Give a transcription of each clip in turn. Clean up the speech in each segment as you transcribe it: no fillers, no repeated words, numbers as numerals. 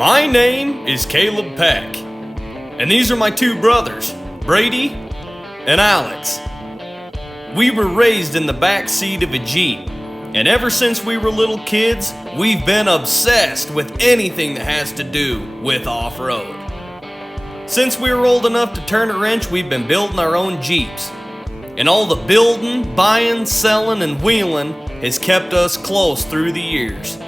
My name is Cayleb Peck, and these are my two brothers, Brady and Alex. We were raised in the back seat of a Jeep, and ever since we were little kids, we've been obsessed with anything that has to do with off-road. Since we were old enough to turn a wrench, we've been building our own Jeeps, and all the building, buying, selling, and wheeling has kept us close through the years.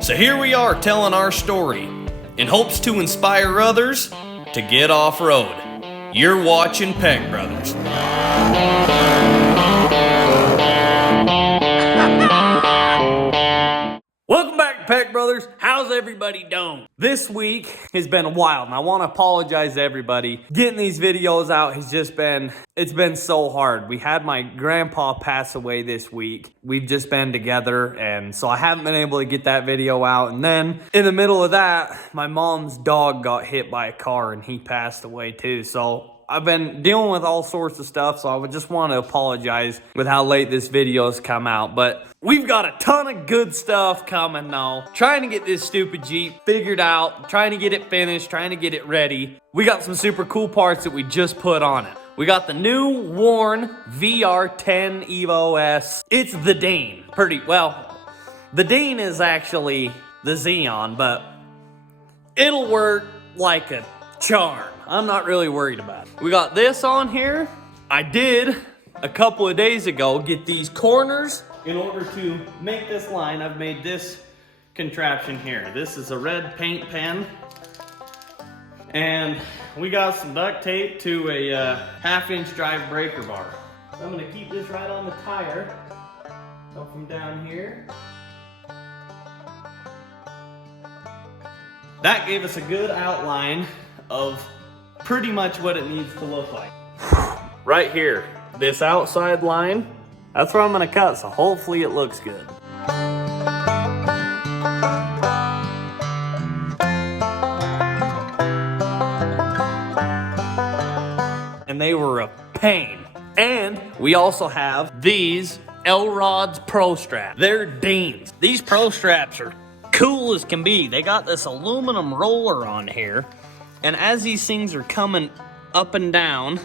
So here we are telling our story in hopes to inspire others to get off-road. You're watching Peck Brothers. Welcome back, Peck Brothers. How's everybody doing? This week has been wild, and I want to apologize to everybody. Getting these videos out has just been, it's been so hard. We had my grandpa pass away this week. We've just been together, and so I haven't been able to get that video out. And then in the middle of that, my mom's dog got hit by a car, and he passed away too. So I've been dealing with all sorts of stuff, so I would just want to apologize with how late this video has come out. But we've got a ton of good stuff coming now. Trying to get this stupid Jeep figured out, trying to get it finished, trying to get it ready. We got some super cool parts that we just put on it. We got the new worn VR10 Evo S. It's the Dane. Pretty well. The Dane is actually the Xeon, but it'll work like a charm. I'm not really worried about it. We got this on here. I did a couple of days ago get these corners in order to make this line. I've made this contraption here. This is a red paint pen, and we got some duct tape to a half-inch drive breaker bar. So I'm gonna keep this right on the tire. So from down here. That gave us a good outline of pretty much what it needs to look like. Right here, this outside line, that's where I'm gonna cut, so hopefully it looks good. And they were a pain. And we also have these L-Rods Pro Straps. They're Deans. These Pro Straps are cool as can be. They got this aluminum roller on here, and as these things are coming up and down,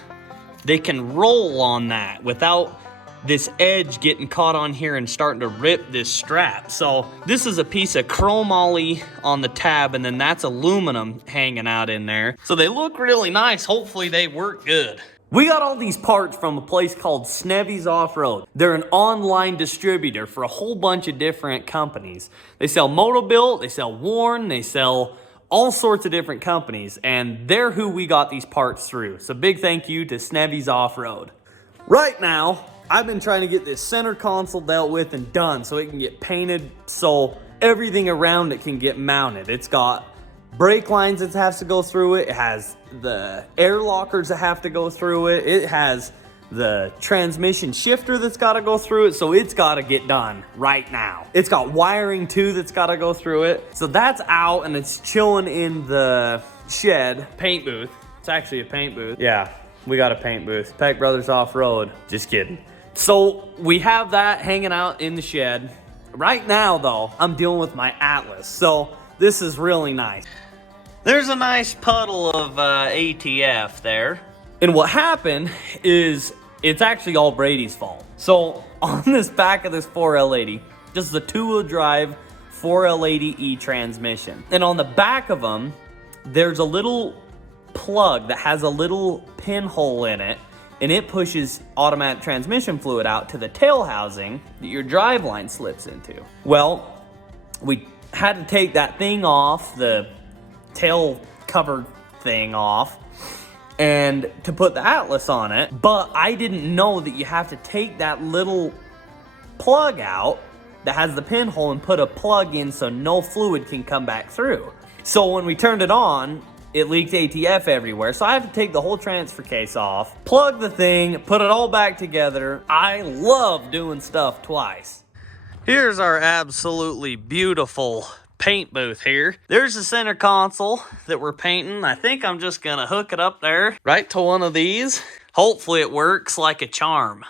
they can roll on that without this edge getting caught on here and starting to rip this strap. So this is a piece of chromoly on the tab, and then that's aluminum hanging out in there. So they look really nice. Hopefully they work good. We got all these parts from a place called Snevy's Off-Road. They're an online distributor for a whole bunch of different companies. They sell MOTOBILT, they sell Warn, they sell all sorts of different companies, and they're who we got these parts through. So big thank you to Snevy's Off-Road. Right now, I've been trying to get this center console dealt with and done so it can get painted so everything around it can get mounted. It's got brake lines that has to go through it. It has the air lockers that have to go through it. It has the transmission shifter that's got to go through it, so it's got to get done right now. It's got wiring too that's got to go through it. So that's out and it's chilling in the shed paint booth. It's actually a paint booth. Yeah, we got a paint booth. Peck Brothers Off-Road. Just kidding. So we have that hanging out in the shed. Right now though, I'm dealing with my Atlas. So this is really nice. There's a nice puddle of ATF there. And what happened is it's actually all Brady's fault. So on this back of this 4L80, this is a two-wheel drive 4L80E transmission. And on the back of them, there's a little plug that has a little pinhole in it, and it pushes automatic transmission fluid out to the tail housing that your drive line slips into. Well, we had to take that thing off, the tail cover thing off, and to put the Atlas on it, but I didn't know that you have to take that little plug out that has the pinhole and put a plug in so no fluid can come back through. So when we turned it on, it leaked ATF everywhere, so I have to take the whole transfer case off, plug the thing, put it all back together. I love doing stuff twice. Here's our absolutely beautiful paint booth here. There's the center console that we're painting. I think I'm just gonna hook it up there right to one of these. Hopefully it works like a charm.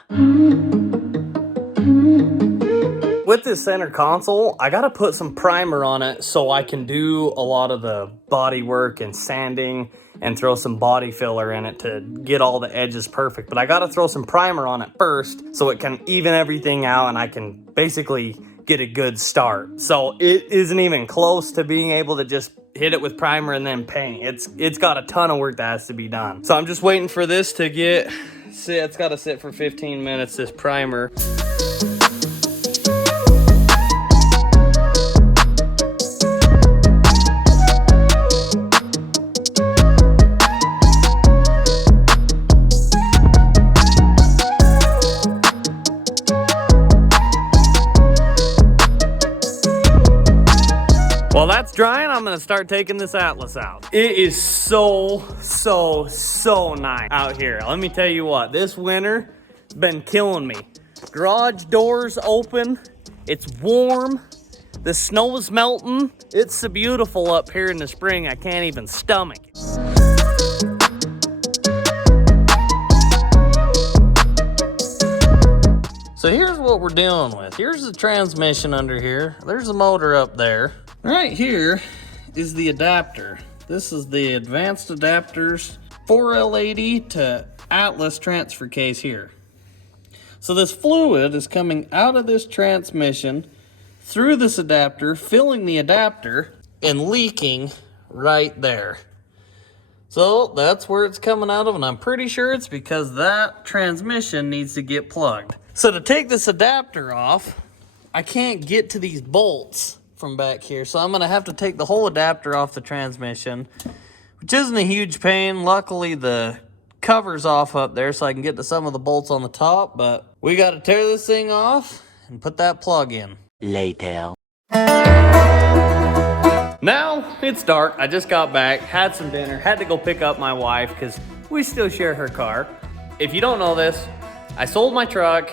with this center console, I gotta put some primer on it so I can do a lot of the body work and sanding and throw some body filler in it to get all the edges perfect. But I gotta throw some primer on it first so it can even everything out and I can basically get a good start. So it isn't even close to being able to just hit it with primer and then paint. It's got a ton of work that has to be done. So I'm just waiting for this to it's gotta sit for 15 minutes, this primer. While that's drying, I'm gonna start taking this Atlas out. It is so nice out here. Let me tell you what, this winter has been killing me. Garage doors open, it's warm, the snow is melting. It's so beautiful up here in the spring, I can't even stomach it. So here's what we're dealing with. Here's the transmission under here. There's the motor up there. Right here is the adapter. This is the advanced adapters 4L80 to Atlas transfer case here. So this fluid is coming out of this transmission through this adapter, filling the adapter and leaking right there. So that's where it's coming out of, and I'm pretty sure it's because that transmission needs to get plugged. So to take this adapter off, I can't get to these bolts from back here, so I'm gonna have to take the whole adapter off the transmission, which isn't a huge pain. Luckily the cover's off up there so I can get to some of the bolts on the top, but we gotta tear this thing off and put that plug in. Later. Now it's dark. I just got back, had some dinner, had to go pick up my wife because we still share her car. If you don't know this, I sold my truck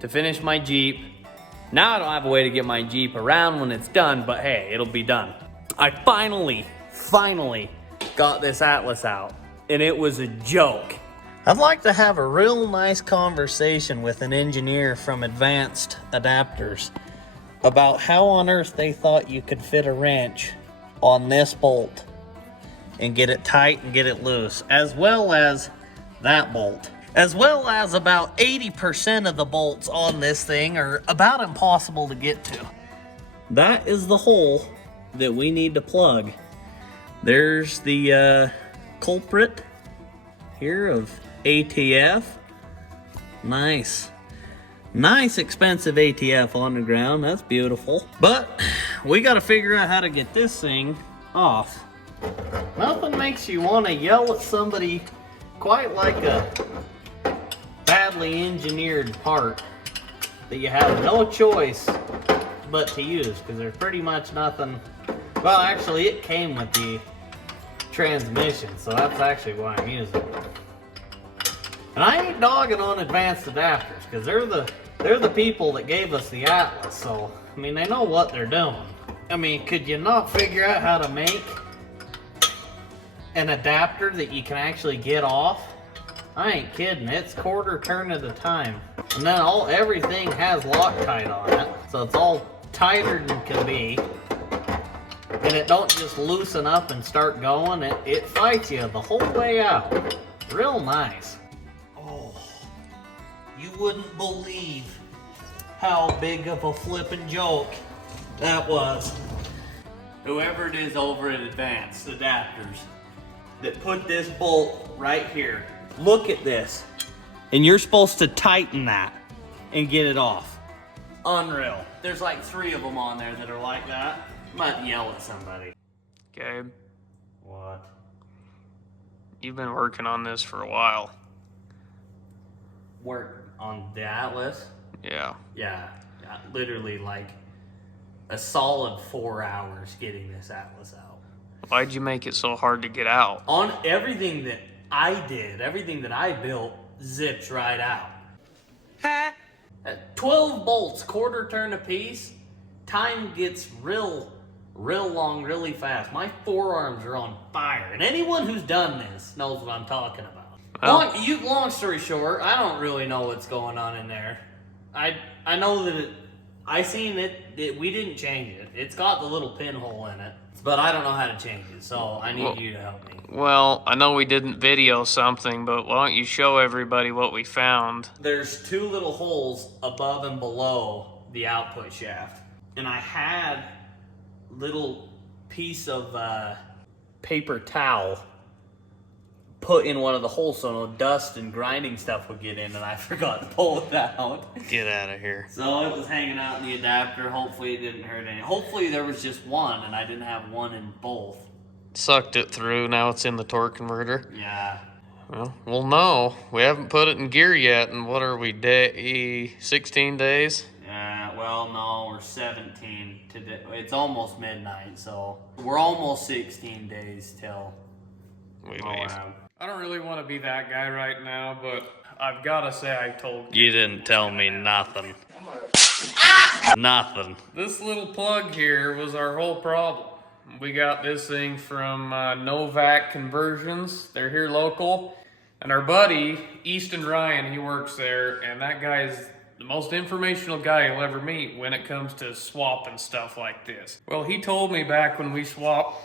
to finish my Jeep. Now I don't have a way to get my Jeep around when it's done, but hey, it'll be done. I finally got this Atlas out, and it was a joke. I'd like to have a real nice conversation with an engineer from Advanced Adapters about how on earth they thought you could fit a wrench on this bolt and get it tight and get it loose, as well as that bolt. As well as about 80% of the bolts on this thing are about impossible to get to. That is the hole that we need to plug. There's the culprit here of ATF. Nice expensive ATF on the ground. That's beautiful. But we got to figure out how to get this thing off. Nothing makes you want to yell at somebody quite like a badly engineered part that you have no choice but to use, because there's pretty much nothing. Well, actually it came with the transmission, so that's actually why I'm using it. And I ain't dogging on Advanced Adapters, because they're the people that gave us the Atlas, so I mean they know what they're doing. I mean, could you not figure out how to make an adapter that you can actually get off? I ain't kidding, it's quarter turn at a time. And then everything has Loctite on it, so it's all tighter than can be. And it don't just loosen up and start going, it fights you the whole way out. Real nice. Oh, you wouldn't believe how big of a flippin' joke that was. Whoever it is over at Advanced Adapters that put this bolt right here. Look at this. And you're supposed to tighten that and get it off. Unreal. There's like 3 of them on there that are like that. Might yell at somebody. Gabe, What? you've been working on this for a while. Work on the Atlas? Yeah. Yeah, literally like a solid 4 hours getting this Atlas out. Why'd you make it so hard to get out? On everything that I did, everything that I built zips right out. At 12 bolts, quarter turn a piece, time gets real long, really fast. My forearms are on fire. And anyone who's done this knows what I'm talking about. Long story short, I don't really know what's going on in there. I know that I seen it. We didn't change it. It's got the little pinhole in it, but I don't know how to change it, so I need you to help me. Well, I know we didn't video something, but why don't you show everybody what we found? There's two little holes above and below the output shaft, and I had little piece of paper towel put in one of the holes so no dust and grinding stuff would get in, and I forgot to pull it out. Get out of here. So it was hanging out in the adapter. Hopefully it didn't hurt any. Hopefully there was just one and I didn't have one in both. Sucked it through, now it's in the torque converter. Yeah. Well, we'll know. We haven't put it in gear yet, and what are we, day 16 days? Well, no, we're 17 today. It's almost midnight, so we're almost 16 days till We leave. Moab. I don't really want to be that guy right now, but I've got to say I told You didn't tell me nothing. Nothing. This little plug here was our whole problem. We got this thing from Novak Conversions. They're here local. And our buddy, Easton Ryan, he works there. And that guy is the most informational guy you'll ever meet when it comes to swapping stuff like this. Well, he told me back when we swapped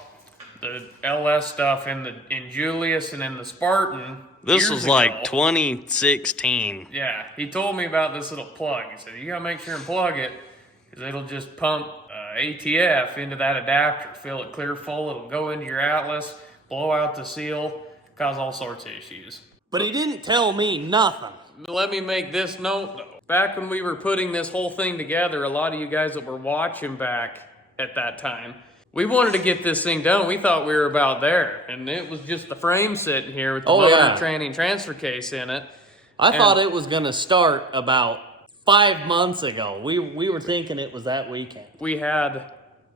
the LS stuff in Julius and in the Spartan. This was ago, like 2016. Yeah, he told me about this little plug. He said, you gotta make sure and plug it, because it'll just pump ATF into that adapter, fill it clear full, it'll go into your Atlas, blow out the seal, cause all sorts of issues. But he didn't tell me nothing. Let me make this note, though. Back when we were putting this whole thing together, a lot of you guys that were watching back at that time, we wanted to get this thing done. We thought we were about there. And it was just the frame sitting here with the motor training transfer case in it. I thought it was going to start about 5 months ago. We were thinking it was that weekend. We had,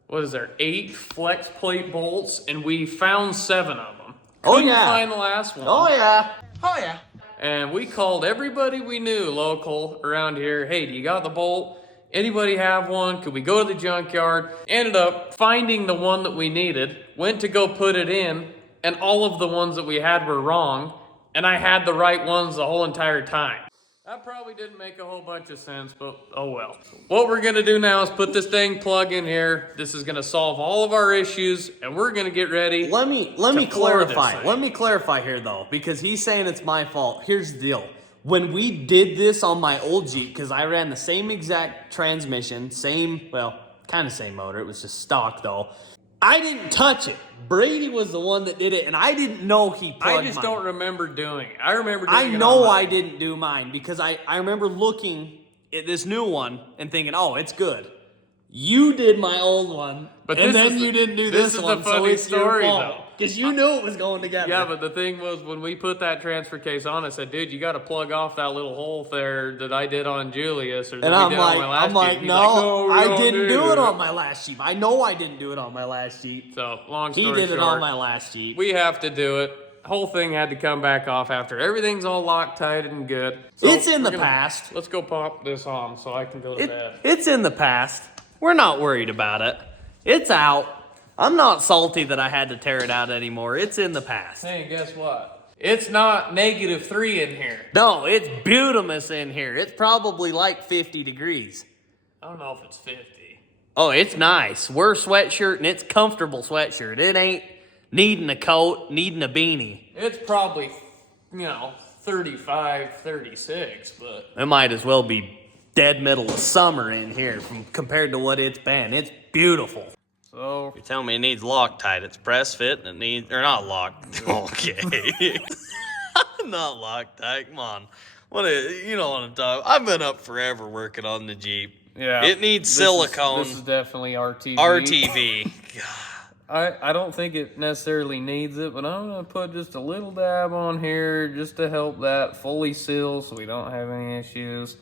8 flex plate bolts, and we found 7 of them. Couldn't find the last one. Oh, yeah. And we called everybody we knew local around here. Hey, do you got the bolt? Anybody have one? Could we go to the junkyard? Ended up finding the one that we needed, went to go put it in, and all of the ones that we had were wrong, and I had the right ones the whole entire time. That probably didn't make a whole bunch of sense, but oh well. What we're gonna do now is put this dang plug in here. This is gonna solve all of our issues, and we're gonna get ready. Let me clarify. Let me clarify here though, because he's saying it's my fault. Here's the deal. When we did this on my old Jeep, because I ran the same exact transmission, kind of same motor, it was just stock though. I didn't touch it. Brady was the one that did it, and I didn't know he plugged I just mine. don't remember doing it. I remember doing it. I know I didn't do mine, because I remember looking at this new one and thinking, oh, it's good. You did my old one, and then you didn't do this one, the funny story, though. Because you knew it was going together. Yeah, but the thing was, when we put that transfer case on, I said, dude, you got to plug off that little hole there that I did on Julius. Or that and we did on my last I'm like, Jeep. no, we I don't didn't do it on my last Jeep. I know I didn't do it on my last Jeep. So, long story short, he did it on my short, last Jeep. we have to do it. Whole thing had to come back off after everything's all Loctite and good. So it's in the past. Let's go pop this on so I can go to bed. It's in the past. We're not worried about it. It's out. I'm not salty that I had to tear it out anymore. It's in the past. Hey, guess what? It's not -3 in here. No, it's beautimous in here. It's probably like 50 degrees. I don't know if it's 50. Oh, it's nice. We're sweatshirt, and it's comfortable sweatshirt. It ain't needing a coat, needing a beanie. It's probably, 35, 36, but... It might as well be dead middle of summer in here compared to what it's been. It's beautiful. So you're telling me it needs Loctite. It's press fit and it needs, or not Okay. Not Loctite. Come on. You know what I'm talking. I've been up forever working on the Jeep. Yeah. It needs silicone. This is definitely RTV. RTV. I don't think it necessarily needs it, but I'm going to put just a little dab on here just to help that fully seal so we don't have any issues.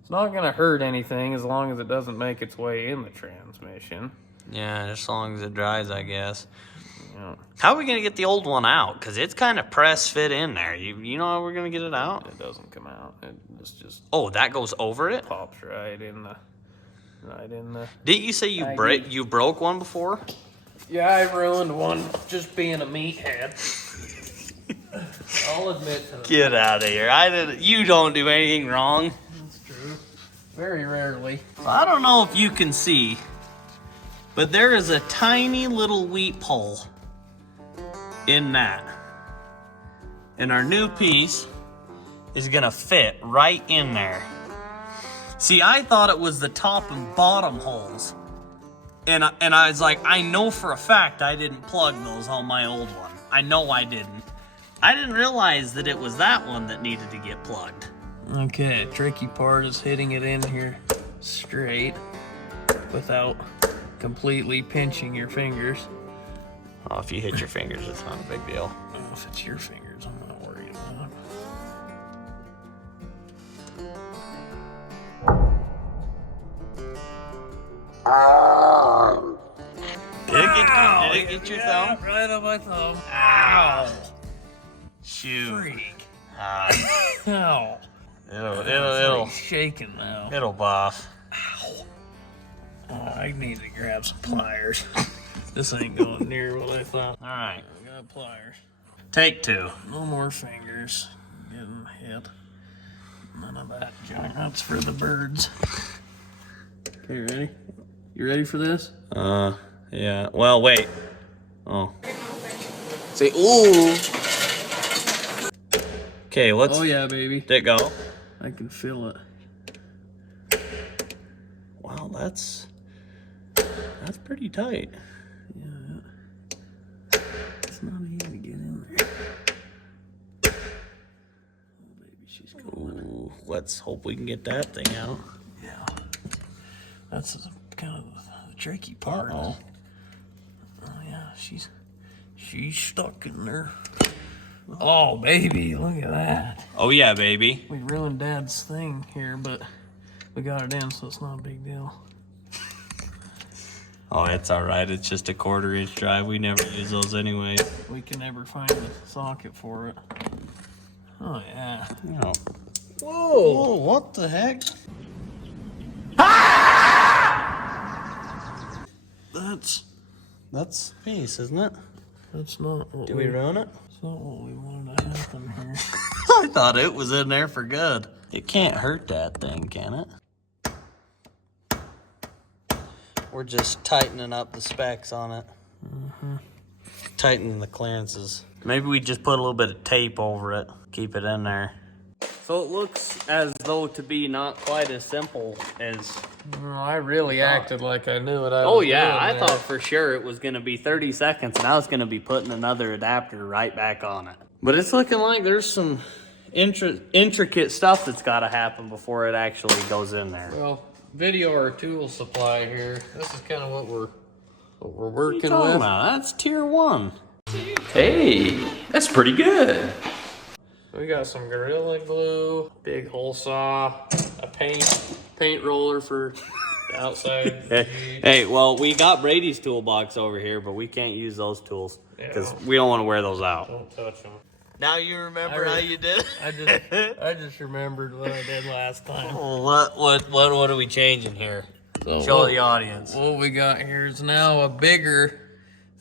It's not going to hurt anything as long as it doesn't make its way in the transmission. Yeah, as long as it dries, I guess. Yeah. How are we going to get the old one out? Because it's kind of press fit in there. You know how we're going to get it out? It doesn't come out. It's just... Oh, that goes over it? Pops right in the... Didn't you say you broke one before? Yeah, I ruined one just being a meathead. I'll admit to that. Get out of here. You don't do anything wrong. That's true. Very rarely. So I don't know if you can see, but there is a tiny little weep hole in that. And our new piece is gonna fit right in there. See, I thought it was the top and bottom holes. And I was like, I know for a fact I didn't plug those on my old one. I know I didn't. I didn't realize that it was that one that needed to get plugged. Okay, tricky part is hitting it in here straight without completely pinching your fingers. Oh, if you hit your fingers, it's not a big deal. Oh, if it's your fingers, I'm not worried about Did it get your thumb? Right on my thumb. Ow. Shoot. Freak. Ow. Ow. It'll Shaking now. It'll buff. Ow. Oh, I need to grab some pliers. This ain't going near what I thought. All right. I got pliers. Take two. No more fingers getting hit. None of that junk. That's for the birds. Okay, ready? You ready for this? Yeah. Well, wait. Oh. Say, ooh. Okay, let's. Oh yeah, baby. Did it go? I can feel it. Wow, that's pretty tight. Yeah. It's not easy to get in there. Oh, baby, she's going. Ooh, let's hope we can get that thing out. Yeah. That's kind of the tricky part. Uh-oh. Oh yeah, she's stuck in there. Oh baby, look at that. Oh yeah, baby. We ruined Dad's thing here, but we got it in, so it's not a big deal. Oh, it's all right. It's just a 1/4-inch drive. We never use those anyway. We can never find the socket for it. Oh yeah. Oh. Whoa! Oh, what the heck? That's the piece, isn't it? That's not what Did we ruin it? That's not what we wanted to happen here. I thought it was in there for good. It can't hurt that thing, can it? We're just tightening up the specs on it. Mm-hmm. Tightening the clearances. Maybe we just put a little bit of tape over it. Keep it in there. So it looks as though to be not quite as simple as... No, I really acted like I knew what I was Oh doing yeah, I there. thought for sure it was gonna be 30 seconds and I was gonna be putting another adapter right back on it. But it's looking like there's some intricate stuff that's gotta happen before it actually goes in there. Well, video or tool supply here. This is kind of what we're working What are you talking with. about? That's tier 1. Hey, that's pretty good. We got some Gorilla Glue, big hole saw, a paint roller for the outside. Hey, well, we got Brady's toolbox over here, but we can't use those tools because we don't want to wear those out. Don't touch them. Now you remember how you did? I just remembered what I did last time. What are we changing here? So Show the audience. What we got here is now a bigger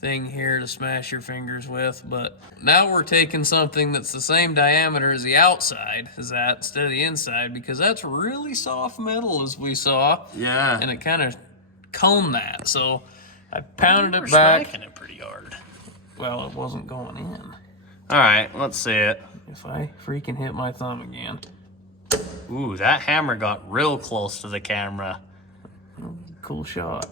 thing here to smash your fingers with, but now we're taking something that's the same diameter as the outside as that instead of the inside, because that's really soft metal as we saw. Yeah. And it kind of coned that, so I pounded We're it back. smacking it pretty hard. Well, it wasn't going in. All right, let's see it. If I freaking hit my thumb again. Ooh, that hammer got real close to the camera. Cool shot.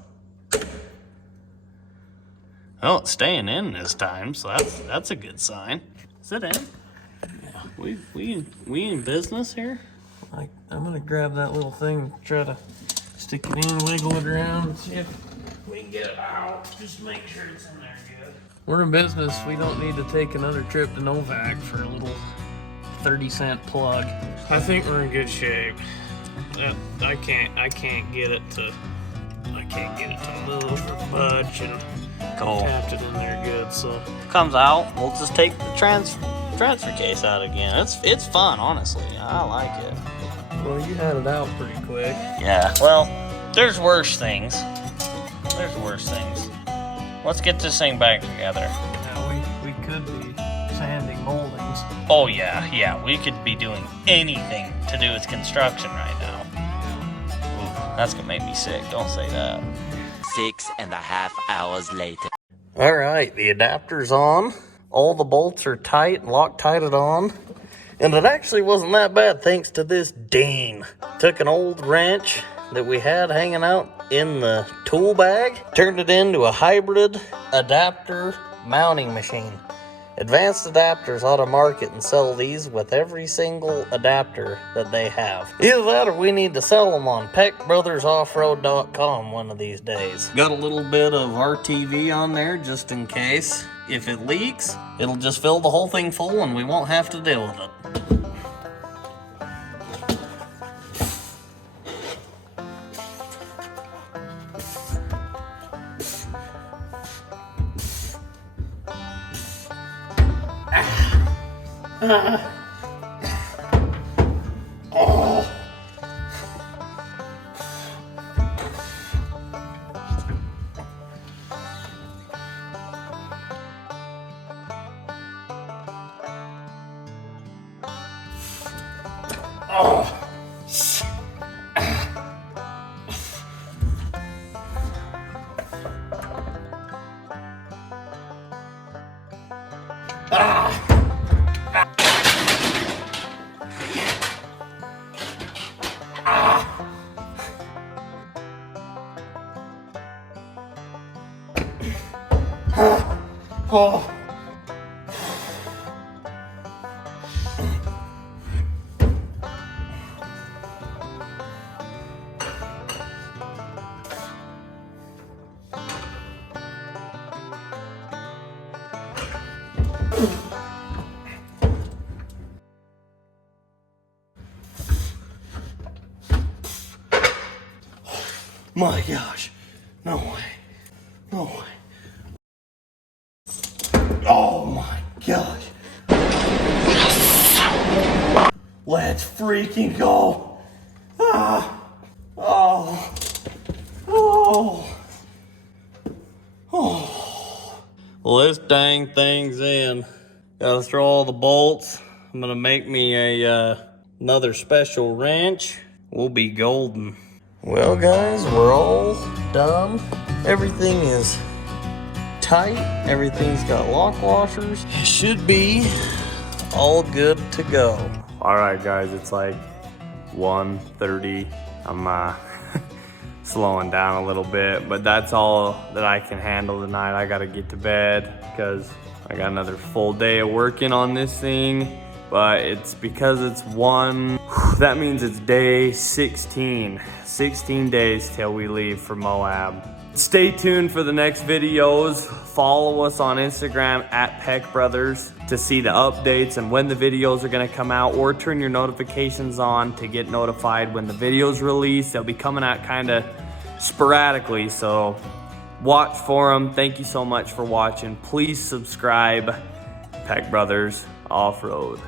Oh, it's staying in this time, so that's a good sign. Is it in? Yeah. We in business here? I'm gonna grab that little thing and try to stick it in, wiggle it around, and see if we can get it out. Just make sure it's in there good. We're in business. We don't need to take another trip to Novak for a little 30-cent plug. I think we're in good shape. I can't get it to move or budge, and Cool. tapped it in there good. So Comes out, we'll just take the transfer case out again. It's fun, honestly. I like it. well, you had it out pretty quick. Yeah, well, there's worse things. Let's get this thing back together. Now we could be sanding moldings. Oh yeah, we could be doing anything to do with construction right now. That's gonna make me sick. Don't say that. 6.5 hours later. All right, the adapter's on. All the bolts are tight, Loctited on. And it actually wasn't that bad thanks to this Dean. Took an old wrench that we had hanging out in the tool bag, turned it into a hybrid adapter mounting machine. Advanced Adapters ought to market and sell these with every single adapter that they have. Either that or we need to sell them on PeckBrothersOffroad.com one of these days. Got a little bit of RTV on there just in case. If it leaks, it'll just fill the whole thing full and we won't have to deal with it. Oh. My gosh. No way. No way. Oh my gosh. Let's freaking go. Ah. Oh. Oh. Oh. Well, this dang thing's in. Gotta throw all the bolts. I'm gonna make me another special wrench. We'll be golden. Well, guys, we're all done. Everything is tight. Everything's got lock washers. Should be all good to go. All right, guys, it's like 1:30. I'm slowing down a little bit, but that's all that I can handle tonight. I gotta get to bed because I got another full day of working on this thing, but it's because it's that means it's day 16. 16 days till we leave for Moab. Stay tuned for the next videos. Follow us on Instagram at Peck Brothers to see the updates and when the videos are gonna come out, or turn your notifications on to get notified when the videos release. They'll be coming out kinda sporadically, so watch for them. Thank you so much for watching. Please subscribe. Peck Brothers Off-Road.